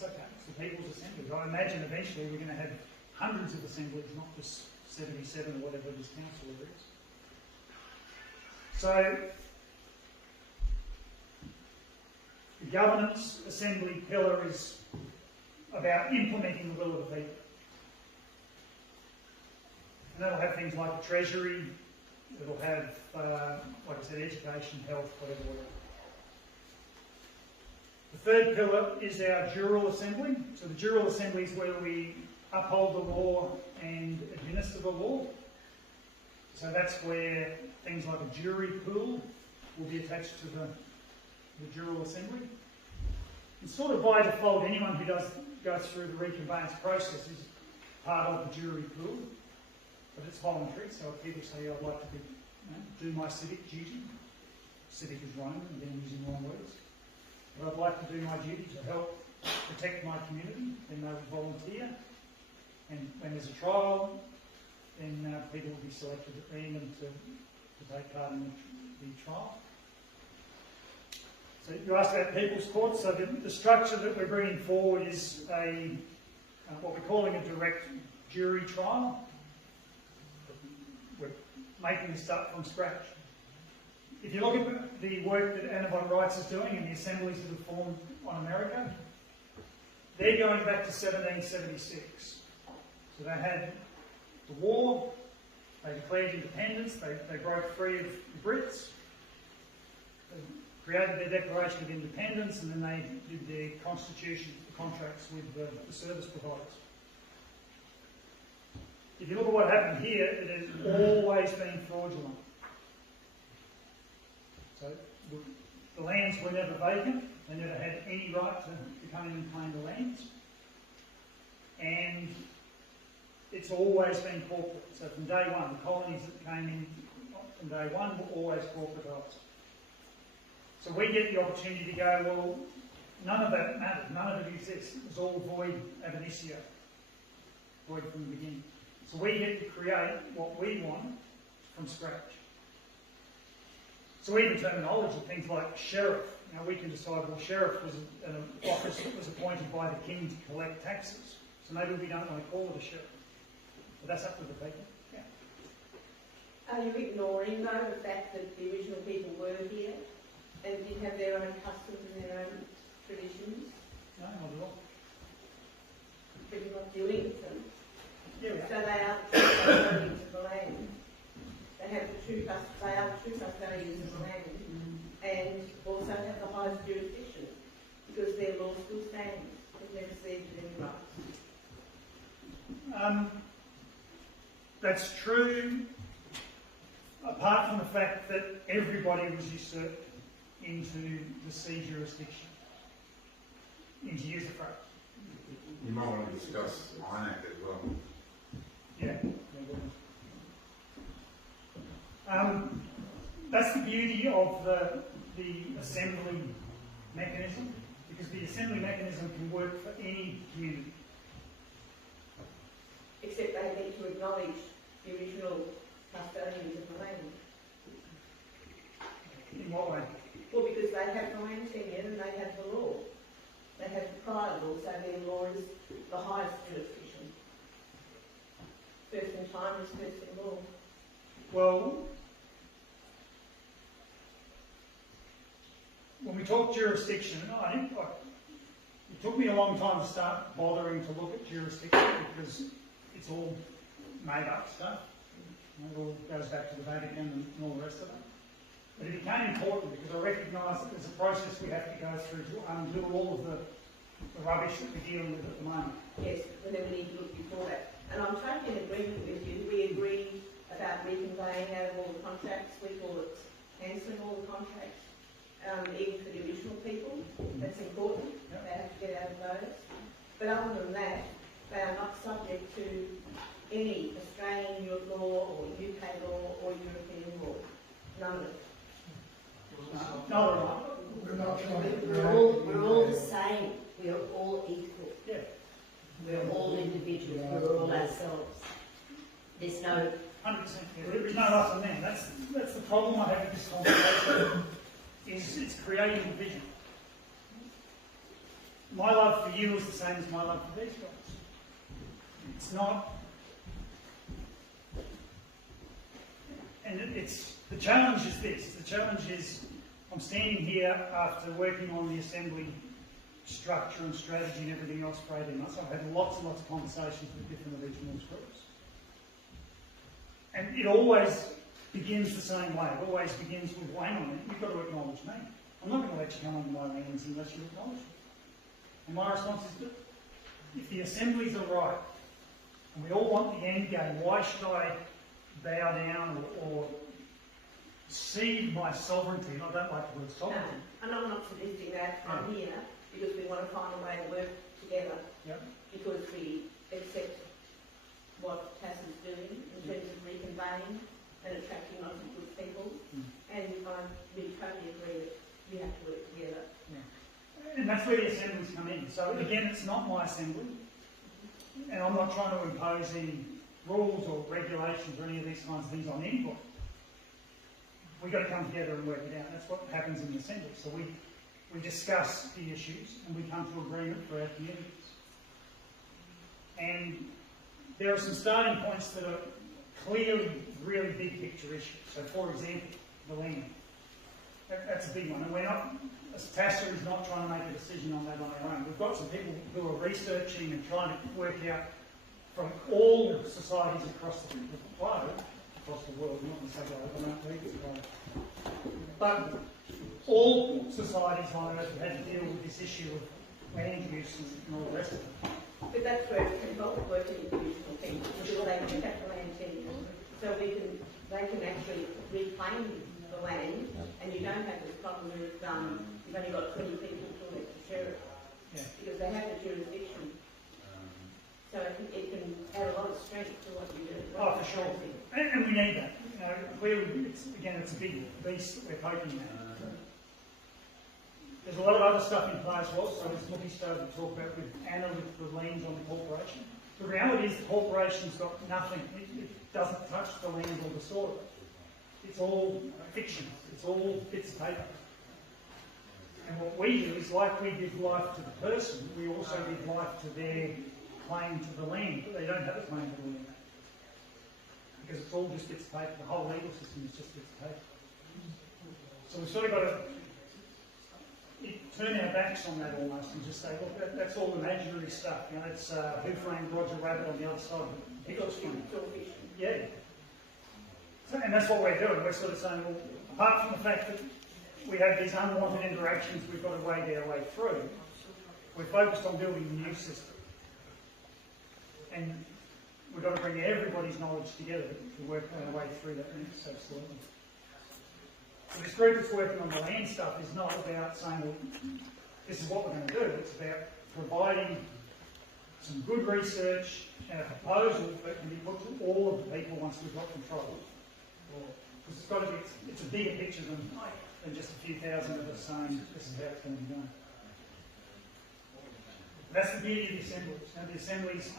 That's okay. It's the people's assemblies. I imagine eventually we're going to have hundreds of assemblies, not just 77 or whatever this council is. So, the governance assembly pillar is about implementing the will of the people. And that'll have things like the treasury, it'll have, like I said, education, health, whatever. The third pillar is our jural assembly. So the jural assembly is where we uphold the law and administer the law. So that's where things like a jury pool will be attached to the jural assembly. And sort of by default, anyone who goes through the reconveyance process is part of the jury pool, but it's voluntary. So if people say, I'd like to be, do my civic duty, civic is Roman, and then using wrong words, but I'd like to do my duty to help protect my community, then they will volunteer. And when there's a trial, then people will be selected at random to take part in the trial. So you asked about people's courts. So the structure that we're bringing forward is what we're calling a direct jury trial. We're making this up from scratch. If you look at the work that Anna von Reitz is doing and the assemblies that have formed on America, they're going back to 1776. So they had the war, they declared independence, they broke free of the Brits, they created their Declaration of Independence, and then they did their constitution, the contracts with the service providers. If you look at what happened here, it has always been fraudulent. So the lands were never vacant, they never had any right to come in and claim the lands, and it's always been corporate. So from day one, the colonies that came in from day one were always corporatised. So we get the opportunity to go, well, none of that mattered, none of it exists. It was all void ab initio, void from the beginning. So we get to create what we want from scratch. So even terminology, things like sheriff. Now we can decide, well, sheriff was an office that was appointed by the king to collect taxes. So maybe we don't want to call it a sheriff. But that's up to the people. Yeah. Are you ignoring, though, the fact that the original people were here and did have their own customs and their own traditions? No, not at all. But you're not dealing with them. Yeah, we are. So they are the true custodians of the land. They have the true they are the true custodians of the land, and also have the highest jurisdiction because their law still stands. They've never ceded any rights. That's true, apart from the fact that everybody was usurped into the sea jurisdiction, into use the phrase. You might want to discuss INAC as well. Yeah. That's the beauty of the assembly mechanism, because the assembly mechanism can work for any community. Except they need to acknowledge the original custodians of the land. In what way? Well, because they have the land tenure and they have the law. They have the prior law, so their law is the highest jurisdiction. First in time is first in law. Well, when we talk jurisdiction, it took me a long time to start bothering to look at jurisdiction because it's all made up stuff. It all goes back to the Vatican and all the rest of it. But it became important because I recognised that there's a process we have to go through to undo all of the rubbish that we're dealing with at the moment. Yes, and then we need to look before that. And I'm totally in agreement with you. We agree about reconveying out of all the contracts. We call it cancelling all the contracts, even for the original people. That's important. Yep. They have to get out of those. But other than that, they are not subject to any Australian law or UK law or European law. None of it. No, We're all the same. We are all equal. Yeah. We're all individuals. We're all ourselves. There's no 100%. There's no us and them. That's the problem I have with this conversation. Is it's creating division. my love for you is the same as my love for these guys. It's not, and it's, the challenge is this, the challenge is, I'm standing here after working on the assembly structure and strategy and everything else for 18 months. I've had lots and lots of conversations with different regional groups. And it always begins the same way. It always begins with, well, hang on, you've got to acknowledge me. I'm not going to let you come on my lands unless you acknowledge me. And my response is, if the assemblies are right, and we all want the end game, why should I bow down or cede my sovereignty? And I don't like the word sovereignty. No, and I'm not suggesting that. I'm here because we want to find a way to work together. Yep. Because we accept what TASA is doing in terms of reconveying and attracting lots of good people. And we totally agree that we have to work together. And that's where the assemblies come in. So again, it's not my assembly, and I'm not trying to impose any rules or regulations or any of these kinds of things on anybody. We've got to come together and work it out. That's what happens in the assembly. So we discuss the issues and we come to agreement for our communities. And there are some starting points that are clearly really big picture issues. So for example, the land. That's a big one. And we're not, as TASA is not trying to make a decision on that on our own. We've got some people who are researching and trying to work out from all societies across the globe, across the world, not to say global, but all societies on Earth have had to deal with this issue of land use and all the rest of it. But that's where it's involved working individual things, because they can have the land tenure, so they can actually reclaim the land, and you don't have this problem with you've only got 20 people to share it, because they have the jurisdiction. So it can add a lot of strength to what you do. Oh, for sure. And we need that. You know, clearly, it's a big beast that we're poking at. There's a lot of other stuff in play as well, so as Mookie started to talk about with Anna with the liens on the corporation. The reality is the corporation's got nothing. It doesn't touch the land or the soil. It's all fiction. It's all bits of paper. And what we do is, like we give life to the person, we also give life to their claim to the land, but they don't have a claim to the land. Because it's all just bits of paper. The whole legal system is just bits of paper. So we've sort of got to turn our backs on that almost and just say, look, that's all imaginary stuff. You know, it's who framed Roger Rabbit on the other side of the picture screen. Yeah. So, and that's what we're doing. We're sort of saying, well, apart from the fact that we have these unwanted interactions we've got to wade our way through, we're focused on building a new system. And we've got to bring everybody's knowledge together to work our way through that next, absolutely. So this group that's working on the land stuff is not about saying, well, this is what we're going to do. It's about providing some good research and a proposal that can be put to all of the people once we've got control. Because it's got to be, it's a bigger picture than just a few thousand of us saying this is how it's going to be done. That's the beauty of the assemblies. Now, the assemblies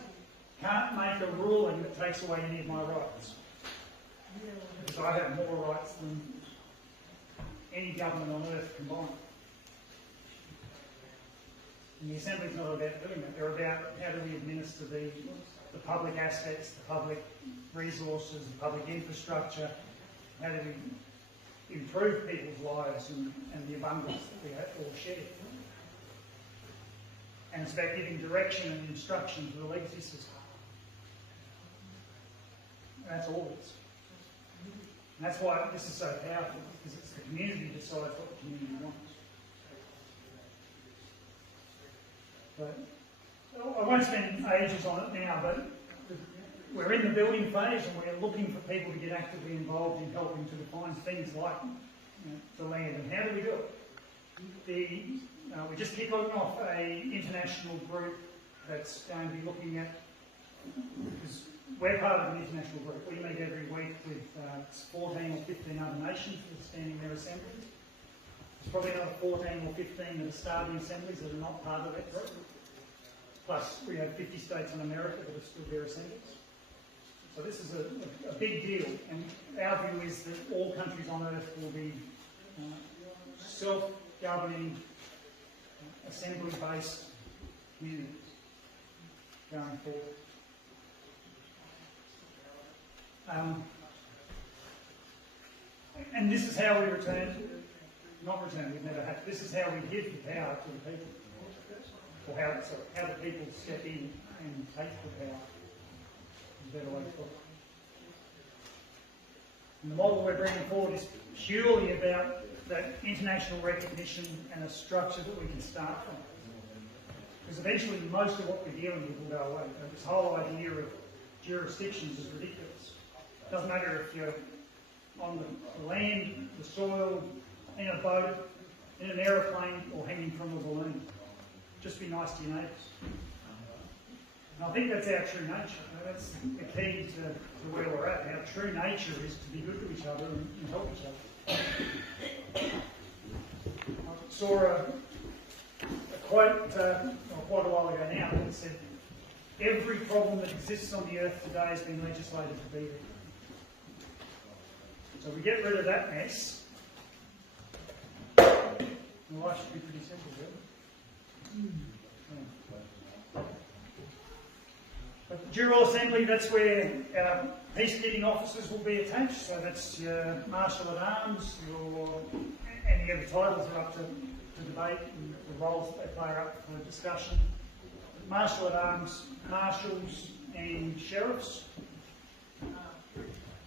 can't make a ruling that takes away any of my rights. Because I have more rights than any government on earth combined. And the Assembly's not about doing that. They're about how do we administer the public assets, the public resources, the public infrastructure, how do we improve people's lives and the abundance that we all share. And it's about giving direction and instruction to the legacy system. And that's all it is. And that's why this is so powerful, because it's the community decides what the community wants. But I won't spend ages on it now, but we're in the building phase and we're looking for people to get actively involved in helping to define things like the land. And how do we do it? We're just kicking off an international group that's going to be looking at, because we're part of an international group. We meet every week with 14 or 15 other nations that are standing their assemblies. There's probably another 14 or 15 that are starting assemblies that are not part of that group. Plus, we have 50 states in America that have still their assemblies. So this is a big deal, and our view is that all countries on earth will be self-governing, assembly-based communities going forward. And this is how we we've never had, this is how we give the power to the people. Or how the people step in and take the power. Is a better way to put it. And the model we're bringing forward is purely about that international recognition and a structure that we can start from. Because eventually most of what we're dealing with will go away. This whole idea of jurisdictions is ridiculous. It doesn't matter if you're on the land, the soil, in a boat, in an aeroplane, or hanging from a balloon. Just be nice to your neighbours. And I think that's our true nature. That's the key to where we're at. Our true nature is to be good to each other and help each other. I saw a quote quite a while ago now that said, every problem that exists on the earth today has been legislated to be there. So we get rid of that mess, and life should be pretty simple, really. But the Dural Assembly, that's where our peacekeeping officers will be attached. So that's your Marshal at Arms, any of the titles are up to debate, and the roles that they play are up for discussion. Marshal at Arms, Marshals and Sheriffs,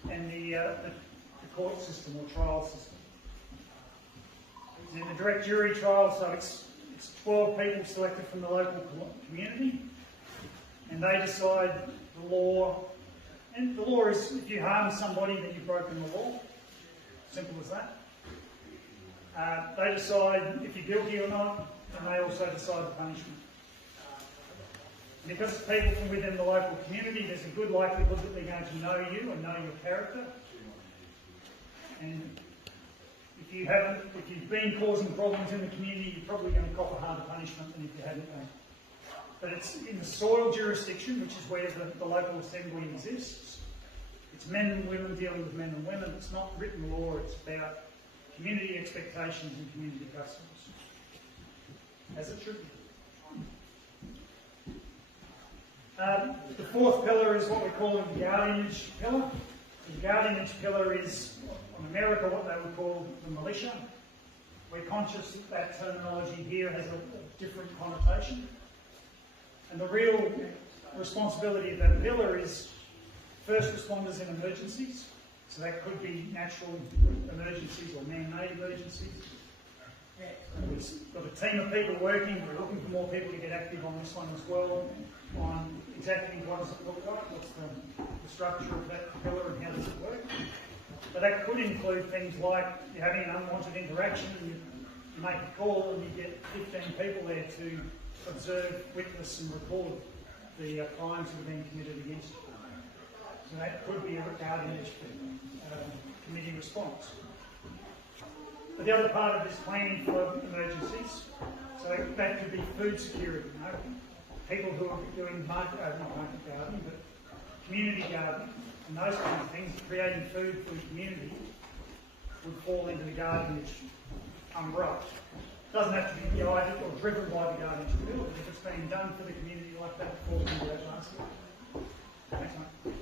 and the court system or trial system. And then the direct jury trial, so it's 12 people selected from the local community, and they decide the law. And the law is, if you harm somebody, then you've broken the law. Simple as that. They decide if you're guilty or not, and they also decide the punishment. Because it's people from within the local community, there's a good likelihood that they're going to know you and know your character. And if you've been causing problems in the community, you're probably going to cop a harder punishment than if you hadn't been. But it's in the soil jurisdiction, which is where the local assembly exists. It's men and women dealing with men and women. It's not written law, it's about community expectations and community customs. As it should be. The fourth pillar is what we're calling the guardianage pillar. The guardianage pillar is, in America, what they would call the militia. We're conscious that terminology here has a different connotation. And the real responsibility of that pillar is first responders in emergencies. So that could be natural emergencies or man-made emergencies. We've got a team of people working. We're looking for more people to get active on this one as well, on exactly what does it look like, what's the structure of that pillar and how does it work. But that could include things like you're having an unwanted interaction and you make a call and you get 15 people there to observe, witness and record the crimes that have been committed against you. So that could be a guardianage committee response. But the other part of this planning for emergencies, so that could be food security, people who are doing not market gardening, but community gardening, and those kinds of things, creating food for the community would fall into the guardianage umbrella. It doesn't have to be guided or driven by the guardianage bill, but if it's being done for the community like that, it falls into that basket. Thanks, mate.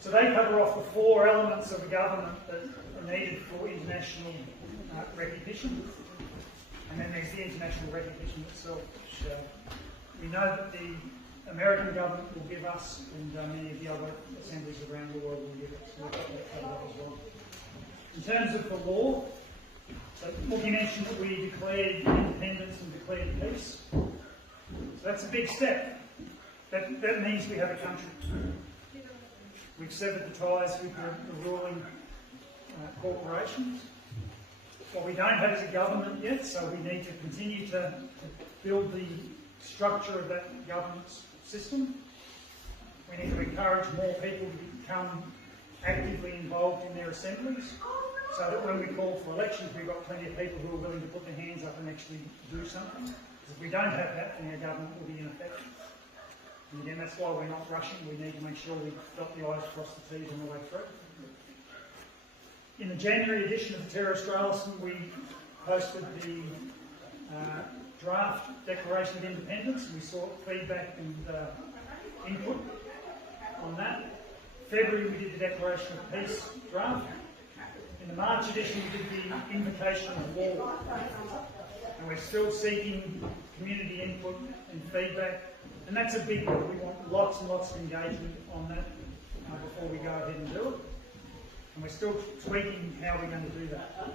So they cover off the four elements of a government that are needed for international recognition. And then there's the international recognition itself, which we know that the American government will give us, and many of the other assemblies around the world will give it. So we've got that covered up as well. In terms of the law, so Mookie mentioned that we declared independence and declared peace. So that's a big step. That means we have a country. We've severed the ties with the ruling corporations. What we don't have is a government yet, so we need to continue to build the structure of that governance system. We need to encourage more people to become actively involved in their assemblies, so that when we call for elections, we've got plenty of people who are willing to put their hands up and actually do something. Because if we don't have that, then our government will be ineffective. And again, that's why we're not rushing. We need to make sure we dot the I's, cross the T's on the way through. In the January edition of the Terra Australis, we posted the draft Declaration of Independence. We sought feedback and input on that. February we did the Declaration of Peace draft. In the March edition we did the Invocation of War. And we're still seeking community input and feedback. And that's a big one. We want lots and lots of engagement on that before we go ahead and do it. And we're still tweaking how we're going to do that.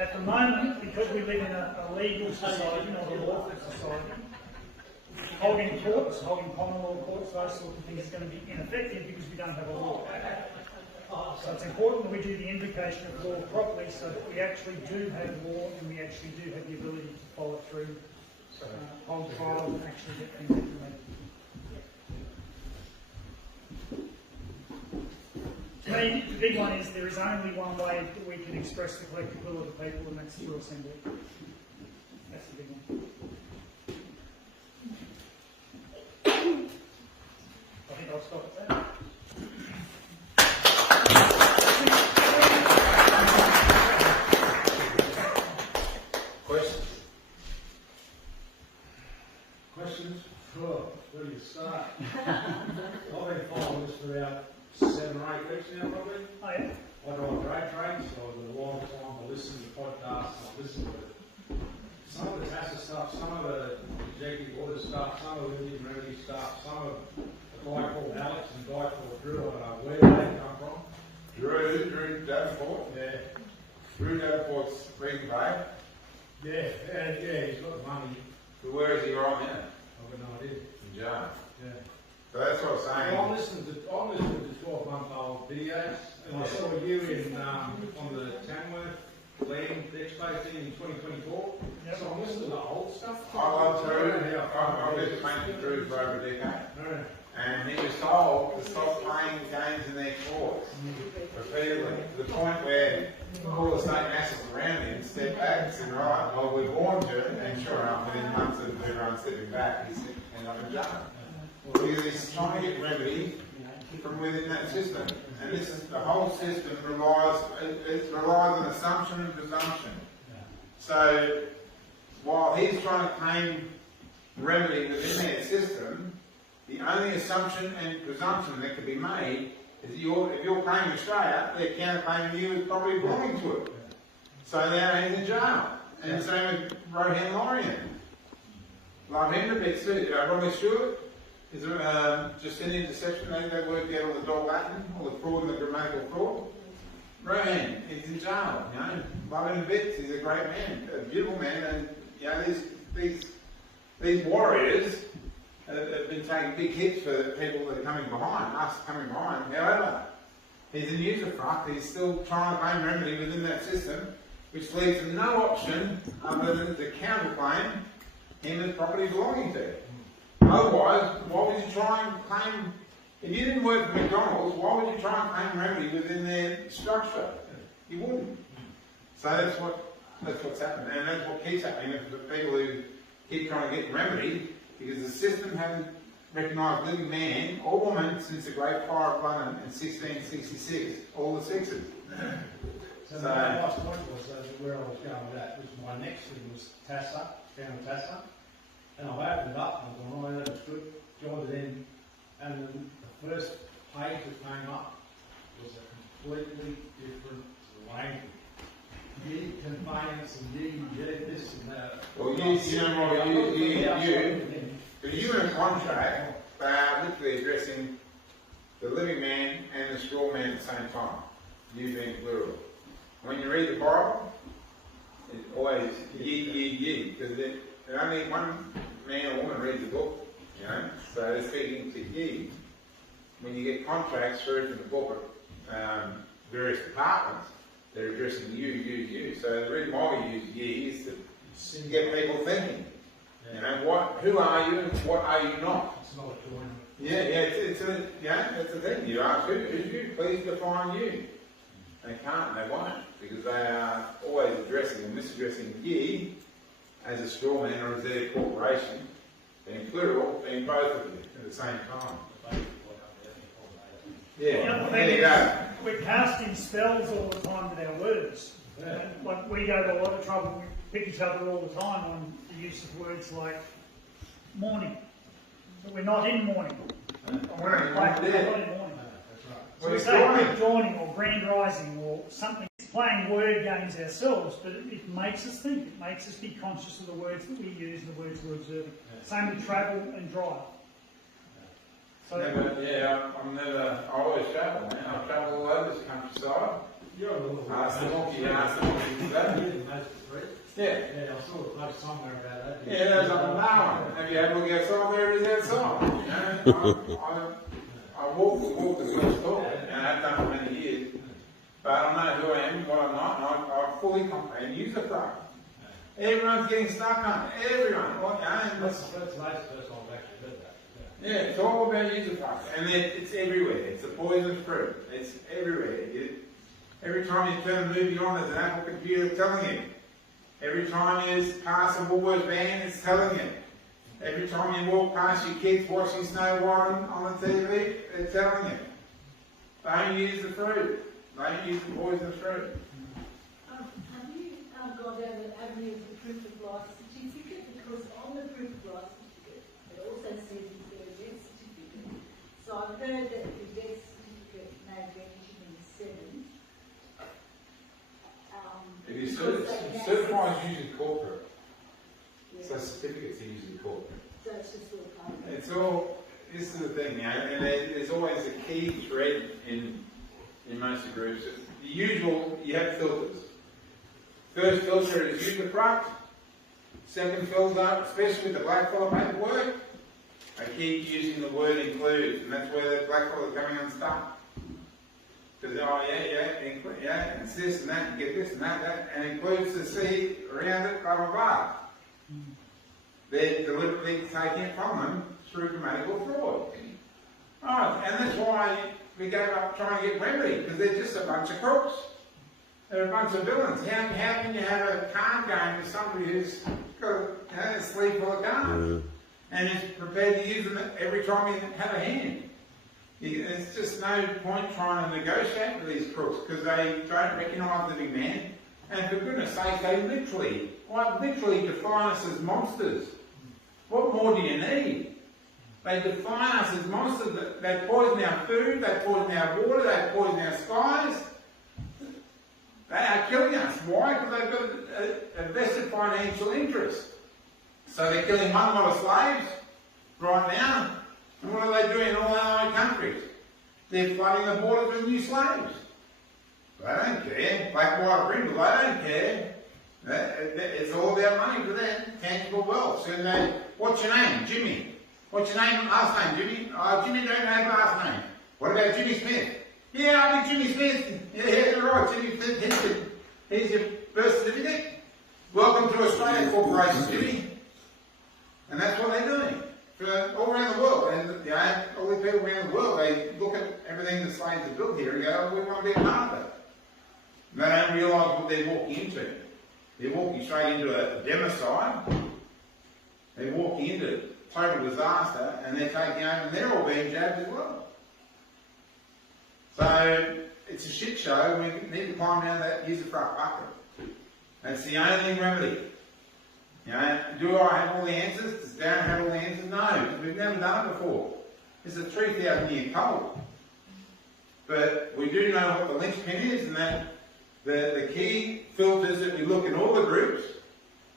At the moment, because we live in a legal society, not a lawful society, holding courts, holding common law courts, those sorts of things is going to be ineffective because we don't have a law. So it's important that we do the invocation of law properly so that we actually do have law and we actually do have the ability to follow through, hold trial and actually get things implemented. To me, the big one is there is only one way that we can express the collective will of the people, and that's through assembly. That's the big one. I think I'll stop at that. Questions? Oh, where do you start? I've been following this for about 7 or 8 weeks now, probably. Oh, yeah? I drive freight trains, so I've got a long time to listen to podcasts, I listen to it. Some of the TASA stuff, some of the executive order stuff, some of the Indian remedy stuff, some of the guy called Alex and the guy called Drew, I don't know where they come from. Drew Davenport. Yeah. Drew Davenport's Green Bay. Yeah, he's got the money. So where is he right now? I've got no idea. In jail. Yeah. So that's what I'm saying. Well, I'm listening to 12-month-old videos, and I saw you in on the Tamworth Land Expo thing in 2024. Yep. So I'm listening to the old stuff. I love Drew. I've been playing Drew for over a decade. No. And he was told to stop playing games in their courts repeatedly, to the point where all the state masses around him stepped back and said, right, well, we're born to it, and sure enough, within months of everyone stepping back, he's ended up in jail. Because he's trying to get remedy from within that system. And this is, the whole system relies on assumption and presumption. So, while he's trying to claim remedy within their system, the only assumption and presumption that can be made is that if you're claiming Australia, they're counterclaiming you as probably belonging to it. So now he's in jail. And the same with Rohan Lorien. Love him a bit too. Rodney Stewart is Justinian deception. They worked out all the dog Latin, all the fraud and the grammatical fraud. Rohan is in jail. You know, love him a bit. He's a great man, a beautiful man, and you know these warriors have been taking big hits for the people that are coming behind, us coming behind. However, he's in usufruct, he's still trying to claim remedy within that system, which leaves him no option other than to counterclaim him as property belonging to. Otherwise, why would you try and claim, if you didn't work for McDonald's, why would you try and claim remedy within their structure? You wouldn't. So that's what's happening, and that's what keeps happening for the people who keep trying to get remedy, because the system hasn't recognised living man or woman since the Great Fire of London in 1666, all the sixes. So my last point was where I was going with that, was my next thing was TASA, found TASA, and I opened it up and I thought, oh, that's good, joined it in, and then the first page that came up was a completely different language. Ye conveyance and ye this and that. Well, you know what, you in a contract, they are literally addressing the living man and the straw man at the same time, you being plural. When you read the Bible, it's always ye, because only one man or woman reads the book, you know, so they're speaking to ye. When you get contracts through from the book of various departments, they're addressing you. So the reason why we use ye is to get people thinking. You know, who are you and what are you not? It's not a joiner. That's the thing. You ask who's you, please define you. They can't, they won't, because they are always addressing and misaddressing ye as a straw man or as their corporation, being plural, being both of you at the same time. Yeah, there you go. We're casting spells all the time with our words. Yeah. And like we go to a lot of trouble with pick each other all the time on the use of words like mourning. But we're not in mourning. We're not Like, we're there. not in mourning. That's right. So we We're say dawning. good dawning or grand rising or something. It's playing word games ourselves, but it makes us think. It makes us be conscious of the words that we use and the words we're observing. Same with travel and drive. So I always travel, man. I travel all over this countryside. You're a little. Ask the monkey, ask the monkey for that. You didn't notice the thread? Yeah. Yeah, I saw a post somewhere about that. Yeah, there's a no. Have you had a look outside? There it is outside. You know, I walk the first talk, and I've done for many years. But I don't know who I am and what I'm not, and I fully comprehend user flow. Everyone's getting stuck on it. Everyone. What, That's the latest person I've actually heard that. yeah, it's all about user flow. And it's everywhere. It's a poison fruit. It's everywhere. Every time you turn a movie on, there's an Apple computer telling you. Every time you pass a Woolworths van, it's telling you. Every time you walk past your kids watching Snow White on the TV, it's telling you. Don't use the fruit. Don't use the poison fruit. Have you gone down the avenue of the proof of life certificate? Because on the proof of life certificate, it also says you've got a death certificate. So I've heard that the death certificate may have been issued in the 70s. It is certified is usually corporate. So certificates are usually corporate. So it's just all part of it. It's all, this is the thing, you know, and there's always a key thread in most of the groups. The usual, you have filters. First filter is user product. Second filter, especially with the black collar paperwork, I keep using the word include, and that's where the black collar is coming unstuck. Because, it's this and that, you get this and that, and includes the C around it, blah, blah, blah. They're deliberately taking it from them through grammatical fraud. Oh, and that's why we gave up trying to get remedy, because they're just a bunch of crooks. They're a bunch of villains. How can you have a card game with somebody who's got a sleeve full of cards and is prepared to use them every time you have a hand? There's just no point trying to negotiate with these crooks because they don't recognise the big man. And for goodness sake, they literally define us as monsters. What more do you need? They define us as monsters. They poison our food, they poison our water, they poison our skies. They are killing us. Why? Because they've got a vested financial interest. So they're killing one lot of slaves right now. And what are they doing in all our other countries? They're flooding the borders with new slaves. They don't care. Black, white, or brindle, they don't care. It's all about money for them. Tangible wealth. So they, what's your name? Jimmy. What's your name? Last name, Jimmy? Jimmy don't have last name. What about Jimmy Smith? Yeah, I'll be Jimmy Smith. Yeah, you're right, Jimmy Smith. Here's your birth certificate. Welcome to Australia Corporation, Jimmy. And that's what they're doing. All around the world. And all the people around the world, they look at everything the slaves have built here and go, we want to be a part of it. And they don't realise what they're walking into. They're walking straight into a democide. They're walking into total disaster, and they're taking over, and they're all being jabbed as well. So it's a shit show, and we need to climb down that user front bucket. That's the only remedy. You know, do I have all the answers? Does Dan have all the answers? No, because we've never done it before. It's a 3,000-year cult. But we do know what the linchpin is, and that the key filters that we look in all the groups,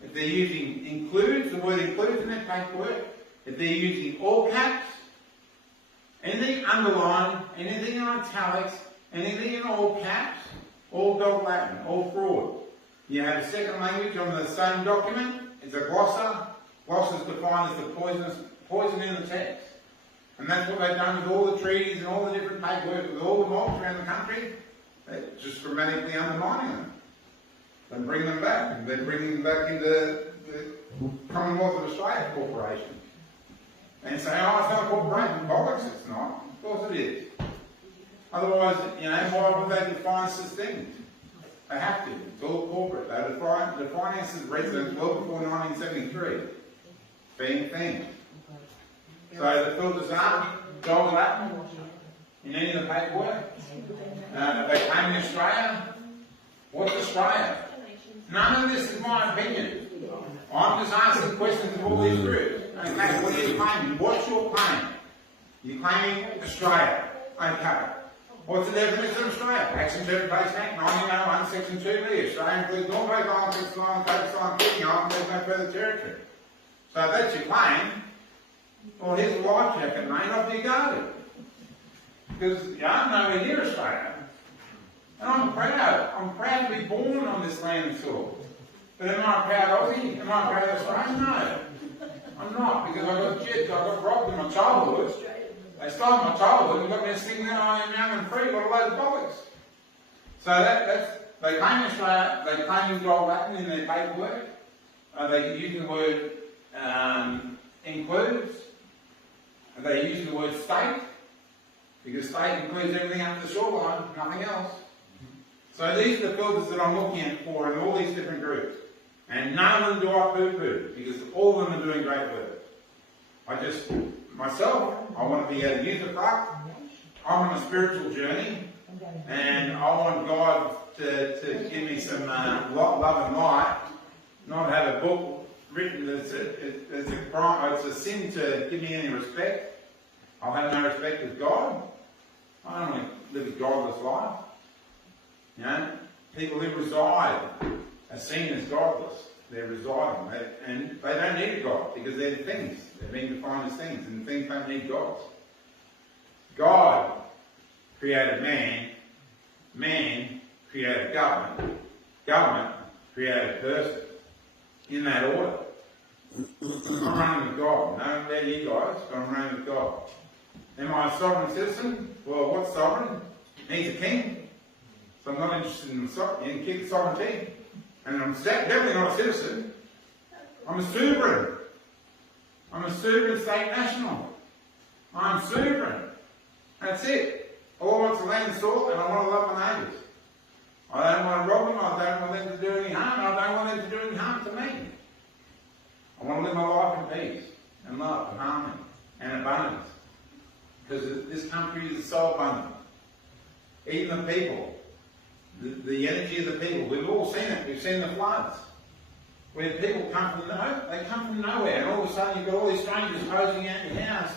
if they're using includes, the word includes in their paperwork, if they're using all caps, anything underlined, anything in italics, anything in all caps, all dog Latin, all fraud. You have a second language on the same document, it's a glossa. Glossa is defined as the poison in the text. And that's what they've done with all the treaties and all the different paperwork, with all the mobs around the country. They're just grammatically undermining them. Then bring them back, and then bring them back into the Commonwealth of Australia Corporation. And say, oh, it's not a corporation. Bollocks, it's not. Of course it is. Otherwise, you know, why would they define such things? They have to. It's all corporate. They define us as residents well before 1973. Being a thing. So the filters are dog Latin in any of the paperwork. They came in Australia. What's Australia? None of this is my opinion. I'm just asking questions of all these groups. Okay, what are you claiming? What's your claim? You're claiming Australia. Okay. What's the definition of Australia? Acts and Interpretation Act 1901, Section 2B. Australia includes all both islands, Peninsula Island, Coastal Island, King Island, there's no further territory. So if that's your claim, well, here's a life jacket, mate, off you go. Because I'm nowhere near Australia. And I'm proud. I'm proud to be born on this land and soil. But am I a proud Aussie? Am I a proud Australian? No. I'm not, because I got gypped, I got robbed in my childhood. They stole my childhood and got me thinking that I am young and free, what a load of bollocks. So they claim Australia, they claim gold Latin in their paperwork. They use the word includes. They use the word state, because state includes everything up to the shoreline, nothing else. So these are the filters that I'm looking at for in all these different groups. And none of them do I poo-poo, because all of them are doing great work. Myself, I want to be able to use the fuck. I'm on a spiritual journey, and I want God to give me some love and light, not have a book written it's a sin to give me any respect. I'll have no respect with God. I don't want to live a godless life. You know, people who reside are seen as godless. They're residing, and they don't need a God because they're things. They're being defined as things, and things don't need gods. God created man, man created government, government created person. In that order. I'm running with God. I don't know about you guys, but I'm running with God. Am I a sovereign citizen? Well, what's sovereign? He's a king. So I'm not interested in sovereignty. And I'm definitely not a citizen. I'm a sovereign. I'm a sovereign state national. I'm sovereign. That's it. All I want is the land and soil, and I want to love my neighbours. I don't want to rob them, I don't want them to do any harm, I don't want them to do any harm to me. I want to live my life in peace, and love, and harmony, and abundance. Because this country is so abundant. Even the people, the energy of the people, we've all seen it, we've seen the floods. Where people come from nowhere, they come from nowhere, and all of a sudden you've got all these strangers posing out your house,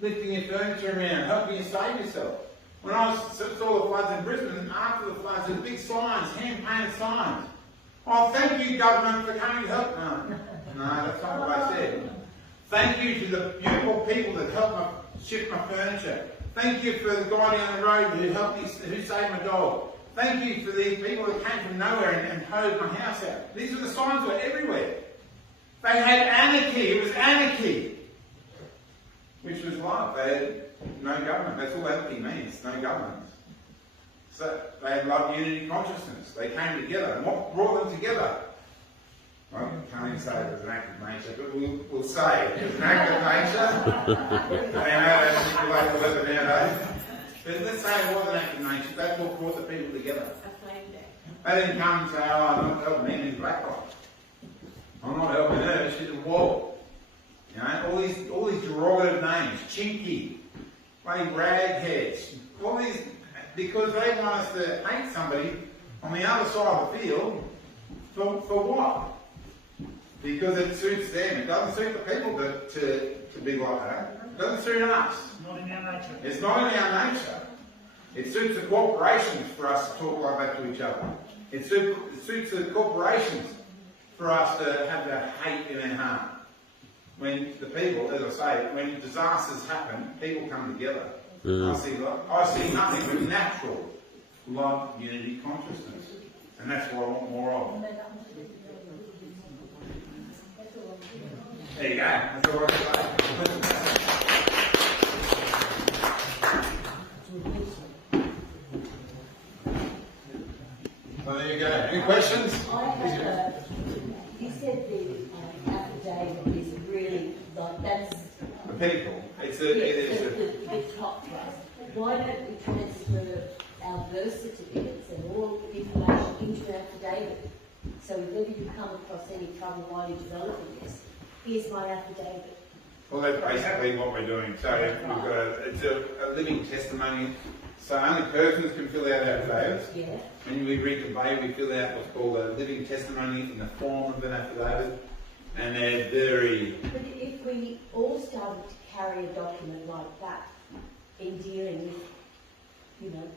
lifting your furniture around, helping you save yourself. When I saw the floods in Brisbane, after the floods, there's big signs, hand-painted signs. Oh, thank you, government, for coming to help. No, that's not what they said. Thank you to the beautiful people that helped shift my furniture. Thank you for the guy down the road who helped me, who saved my dog. Thank you for these people that came from nowhere and hosed my house out. These are the signs were everywhere. They had anarchy. It was anarchy. Which was love. They had no government. That's all anarchy means. No government. So they had love, unity, consciousness. They came together. And what brought them together? Well, I can't even say it was an act of nature, but we'll say it was an act of nature. They know they manipulate the weather nowadays. But let's say it was an act of nature. That's what brought the people together. They didn't come and say, oh, I'm not helping him in Black Rock. I'm not helping her, she's a wall. You know, all these derogative names, chinky, bloody ragheads, all these, because they want us to hate somebody on the other side of the field, for what? Because it suits them. It doesn't suit the people to be like that. It doesn't suit us. Not in our nature. It's not in our nature. It suits the corporations for us to talk like that to each other. It suits the corporations for us to have that hate in our heart. When the people, as I say, when disasters happen, people come together. I see nothing but natural love, unity, consciousness. And that's what I want more of. There you go. That's all I can say. So there you go. Any questions? You said the affidavit is really like that's The people. It's the top class. Why don't we transfer our birth certificates and all information into an affidavit? So if ever you come across any trouble while you're developing this, here's my affidavit. Well, that's basically what we're doing. So we've got it's a living testimony So only persons can fill out affidavits. Yeah. When we reconvey, we fill out what's called a living testimony in the form of an affidavit, and they're very... But if we all started to carry a document like that in dealing with, you know,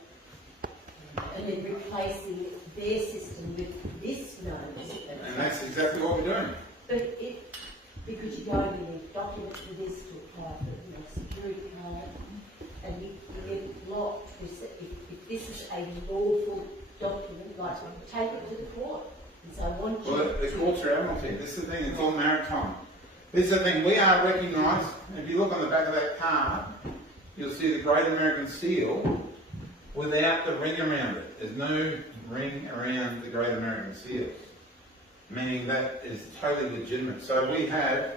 and then replacing their system with this notice. And that's exactly what we're doing. But because you don't need documents for this to apply for, you know, security card, and you get blocked if this is a lawful document, like take it to the court. And so I want you. Well, the courts are admiralty. This is the thing, it's all maritime. This is the thing, we are recognised. If you look on the back of that card, you'll see the Great American Seal without the ring around it. There's no ring around the Great American Seal, meaning that is totally legitimate. So we have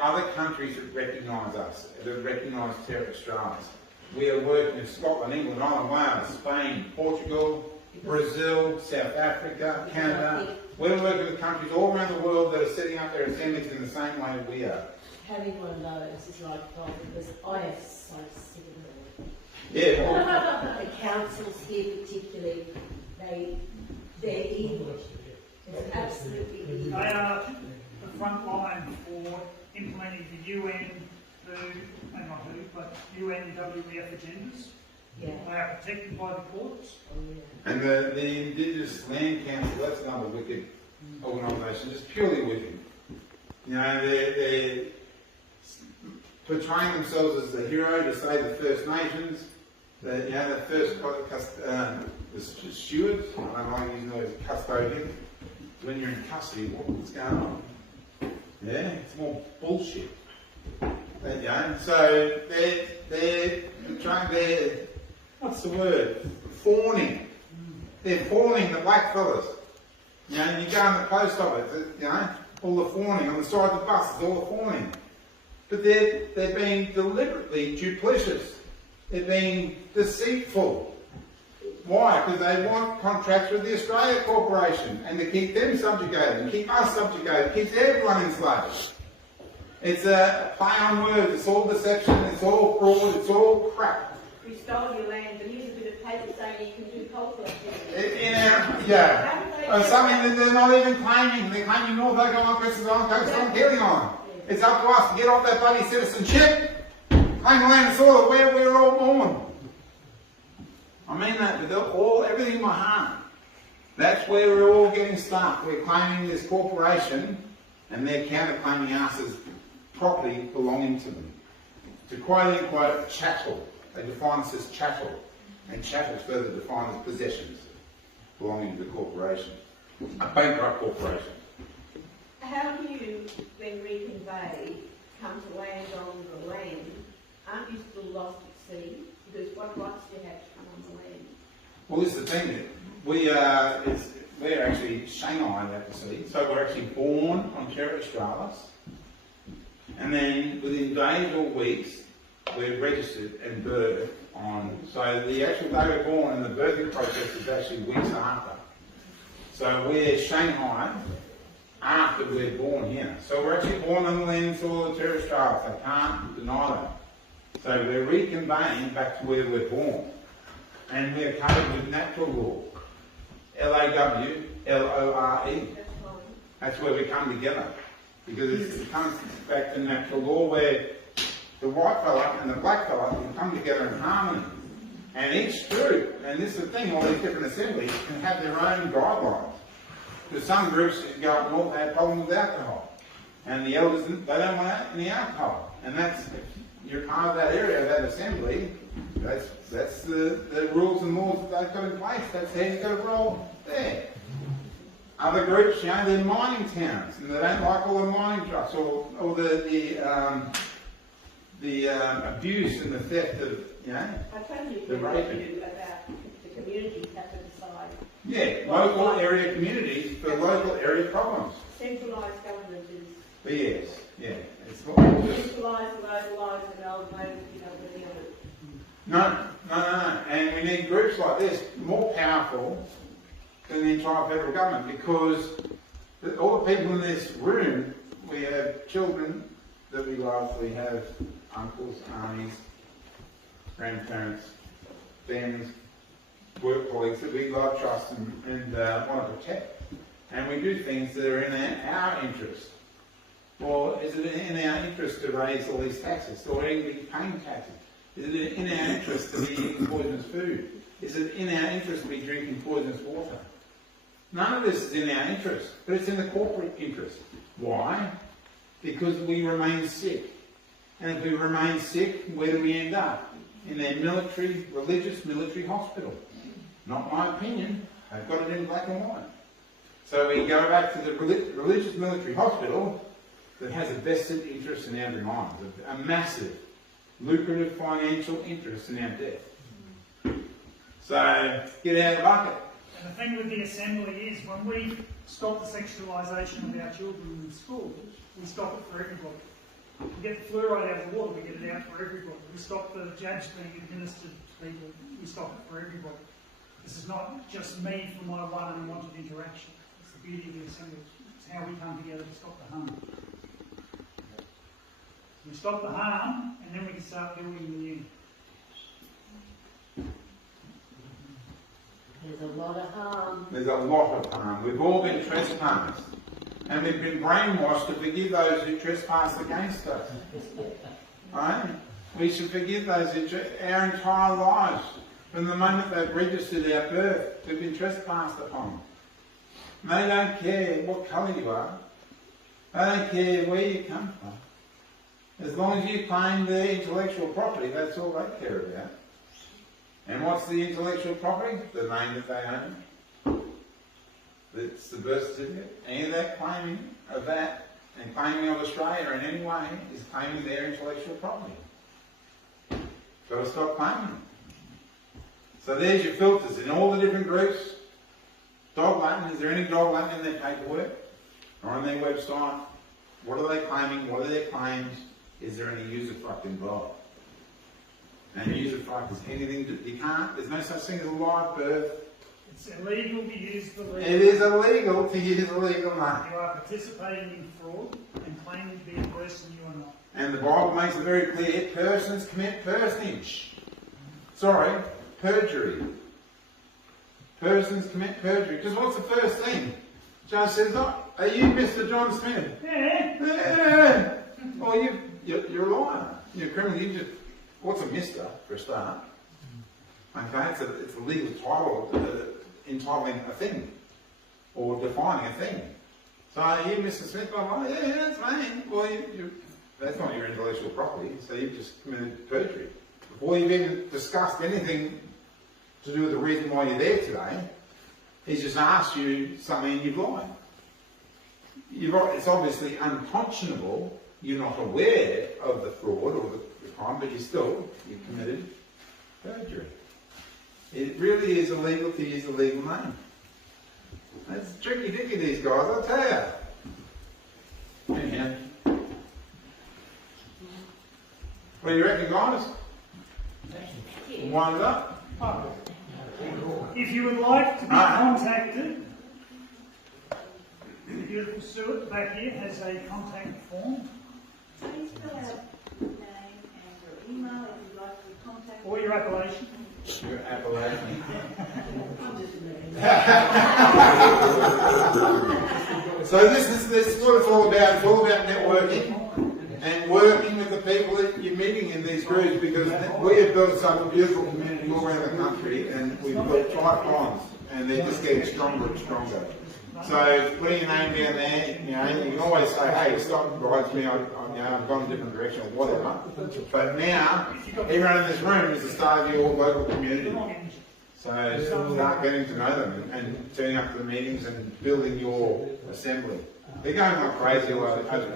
other countries that recognise us, that recognise Terra Australis. We are working in Scotland, England, Ireland, Wales, Spain, Portugal, Brazil, South Africa, Canada. We're working with countries all around the world that are setting up their assemblies in the same way we are. Having one of those is like God, because I am so sick of it. Yeah, well, The councils here particularly, they're evil. It's absolutely They evil. are the front line for implementing the UN, UN WEF agendas. Yeah. They are protected by the courts. Oh, yeah. and the Indigenous Land Council, that's another wicked organisation, just purely wicked. You know, they're portraying themselves as the hero to save the First Nations, the first the stewards. I don't like using the word custodian. When you're in custody, what's going on? Yeah, it's more bullshit. So they're trying, what's the word? Fawning. They're fawning the black fellas. You know, you go in the post office, all the fawning on the side of the bus, it's all the fawning. But they're being deliberately duplicitous. They're being deceitful. Why? Because they want contracts with the Australia Corporation and to keep them subjugated and keep us subjugated, keeps everyone enslaved. It's a play on words, it's all deception, it's all fraud, it's all crap. We stole your land, but here's a bit of paper saying you can do cultural activity. Yeah. Something that they're not even claiming. They're claiming North Oklahoma, Christmas Island, Coast Island, Keeling Island. It's up to us to get off that bloody citizenship, claim the land and soil where we were all born. I mean that with everything in my heart. That's where we're all getting stuck. We're claiming this corporation and they're counterclaiming us as property belonging to them. To quote unquote chattel, they define us as chattel, and chattel is further defined as possessions belonging to the corporation, a bankrupt corporation. How do you, when reconvey, come to land on the land? Aren't you still lost at sea? Because what rights do you have to come on the land? Well, this is the thing, we're actually Shanghai at the sea, so we're actually born on Terra Australis, and then within days or weeks, we're registered and birthed on, so the actual day we're born and the birthing process is actually weeks after. So we're Shanghai after we're born here. So we're actually born on the land and soil of Terra Australis, I can't deny that. So we're reconveying back to where we're born. And we're covered with natural law. LAW, LORE. That's where we come together. Because it comes back to natural law where the white fella and the black fella can come together in harmony. And each group, and this is the thing, all these different assemblies can have their own guidelines. Because some groups go up north, they have problems with alcohol. And the elders, they don't want any alcohol. And that's, you're part of that area, that assembly, that's the rules and laws that they've got in place. That's how you've got to roll there. Other groups, they're mining towns, and they don't like all the mining trucks or the abuse and the theft of, I totally the agree raping. with you about the communities have to decide. Yeah, local area communities for local area problems. Centralised government is But yes, yeah, it's not just... centralised, localised, and old modes, the other. No. And we need groups like this, more powerful than the entire federal government, because all the people in this room, we have children that we love, we have uncles, aunties, grandparents, friends, work colleagues that we love, trust and want to protect. And we do things that are in our interest. Or is it in our interest to raise all these taxes? Or even be paying taxes? Is it in our interest to be eating poisonous food? Is it in our interest to be drinking poisonous water? None of this is in our interest, but it's in the corporate interest. Why? Because we remain sick. And if we remain sick, where do we end up? In their religious military hospital. Not my opinion. I've got it in black and white. So we go back to the religious military hospital that has a vested interest in our demise, a massive, lucrative financial interest in our death. So get out of the bucket. And the thing with the assembly is, when we stop the sexualisation of our children in schools, we stop it for everybody. We get the fluoride out of the water, we get it out for everybody. We stop the jabs being administered to people, we stop it for everybody. This is not just me for my one and wanted interaction. It's the beauty of the assembly. It's how we come together to stop the harm. We stop the harm, and then we can start building the new. There's a lot of harm. There's a lot of harm. We've all been trespassed. And we've been brainwashed to forgive those who trespass against us. Right? We should forgive those who our entire lives. From the moment they've registered our birth, we've been trespassed upon. And they don't care what colour you are. They don't care where you come from. As long as you claim their intellectual property, that's all they care about. And what's the intellectual property? The name that they own. It's the birth certificate. Any of that claiming of that and claiming of Australia in any way is claiming their intellectual property. Got to stop claiming it. So there's your filters in all the different groups. Dog Latin, is there any dog Latin in their paperwork or on their website? What are they claiming? What are their claims? Is there any usufruct involved? And usufruct is anything that you can't, there's no such thing as a live birth. It's illegal to use the legal. It is illegal to use a legal name. You are participating in fraud and claiming to be a person you are not. And the Bible makes it very clear, persons commit personage. Sorry, perjury. Persons commit perjury. Because what's the first thing? Judge says, oh, are you Mr. John Smith? Yeah. Well, you're a liar. You're a criminal. You just, what's a mister, for a start? Okay, it's a legal title entitling a thing or defining a thing. So are you Mr. Smith? Well, yeah, that's me. Well, that's not your intellectual property, so you've just committed perjury. Before you've even discussed anything to do with the reason why you're there today, he's just asked you something and you've lied. It's obviously unconscionable. You're not aware of the fraud or the crime, but you've committed perjury. It really is illegal to use a legal name. That's tricky dicky, these guys, I'll tell you. Anyhow. What do you reckon, guys? Wind it up. If you would like to be contacted, the beautiful Stuart back here has a contact form. Please fill out your name and your email if you'd like to be contacted. Or your appellation. Your appellation. So this is what it's all about. It's all about networking and working with the people that you're meeting in these groups, because we have built such a beautiful community all around the country, and we've got tight bonds, and they're just getting stronger and stronger. So putting your name down there, you can always say, hey, stop, guys, I've gone a different direction or whatever. But now, everyone in this room is the start of your local community. So start getting to know them and turning up to the meetings and building your assembly. They're going like crazy all over the country.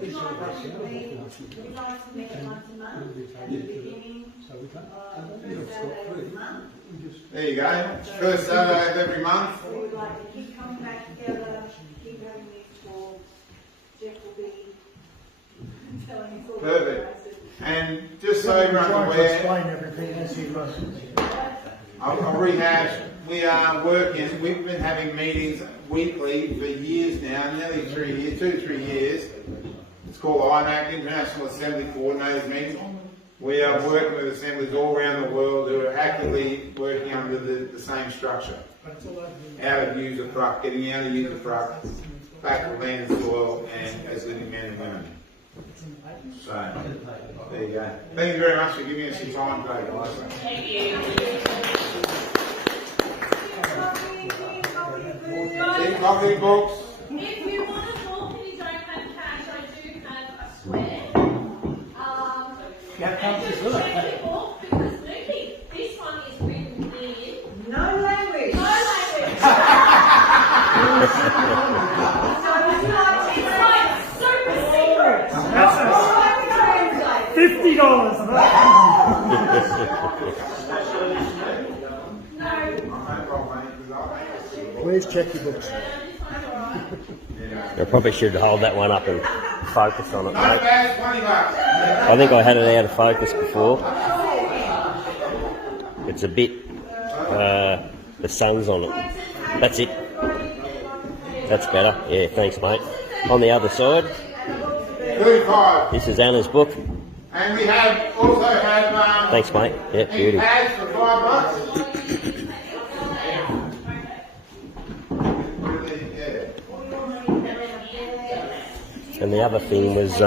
We'd like to meet once a month at the beginning of first Saturday of the month. There you go. First Saturday of every month. We would like to keep coming back together, keep having these talks. Jeff will be telling us all. Perfect. And just so everyone's aware, Explain everything as you go. I'll rehash. We are working, we've been having meetings weekly for years now, nearly 3 years, 2 to 3 years. It's called IMAC, International Assembly Coordinators Meeting. We are working with assemblies all around the world who are actively working under the same structure. But it's all over the How to use a truck, getting out to use a truck, back to land and soil, and as living men and women. it's in the paper. So, there you go. Thank you very much for giving us your time today, guys. Thank you. Tea, coffee, books. If you want to talk and you don't have cash, I do have a square. Yeah, come And to just look. check your book because Lucy, this one is written in No language. no language. It's like super secret. That's $50 of that. Please check your books. I probably should hold that one up and focus on it, Not mate. bad, $20. I think I had it out of focus before. It's a bit, the sun's on it. That's it. That's better. Yeah, thanks, mate. On the other side, 35. this is Anna's book. And we have also have Thanks, mate. Yeah, beauty. pads for $5. Really, yeah. And the other thing was,